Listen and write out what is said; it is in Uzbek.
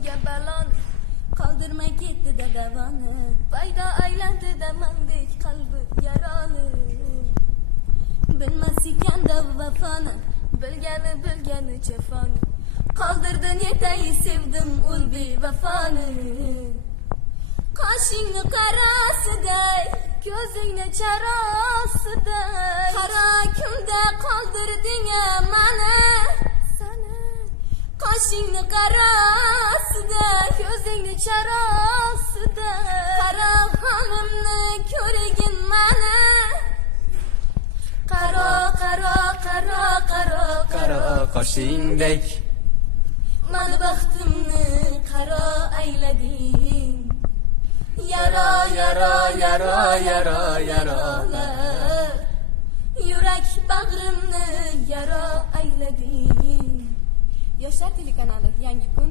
boshimga baloni, qoldirmay ketdi-da davoni, paydo aylandi-da mendek qalbi yaroni. Bilmas ekan-da vafoni, bilgani jafoni, qoldirdin yetay sevdim ul bevafoni. Qoshingni qarasiday, ko'zingni charosiday, qara kunda qoldirding mani sana. Qoshingni qarasiday, ko'zingni charosiday, qara xonimni ko'rgin mani. Qaro qoshingdek mani baxtimni qaro aylading. Yarolar yurak bag'rimni yaro aylading. Yoshlar telekanali yangi kun